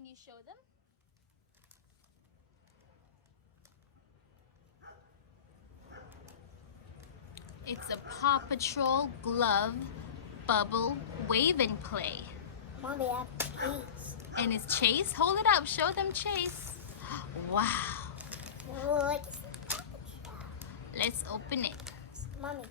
Can you show them? It's a Paw Patrol glove bubble wave and play. Mommy, I have Chase. And it's Chase? Hold it up. Show them Chase. Wow. Oh, Let's open it. Mommy.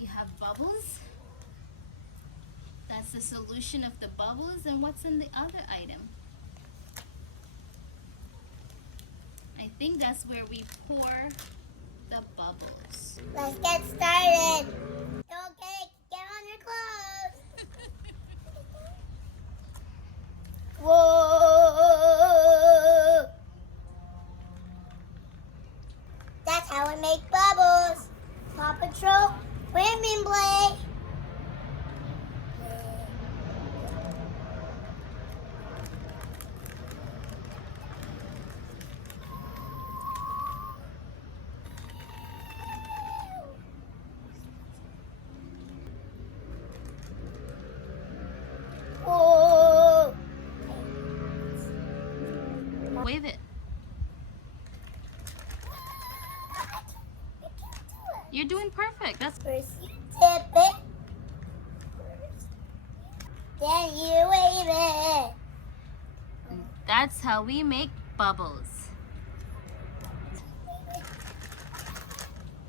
You have bubbles. That's the solution of the bubbles. And what's in the other item? I think that's where we pour the bubbles. Let's get started. Okay, get on your clothes. Whoa! That's how we make bubbles. Paw Patrol swimming blade. Whoa! Wave it. You're doing perfect. That's First you tip it. Then you wave it. That's how we make bubbles.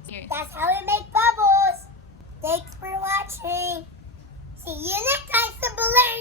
Here. That's how we make bubbles. Thanks for watching. See you next time, Siblings.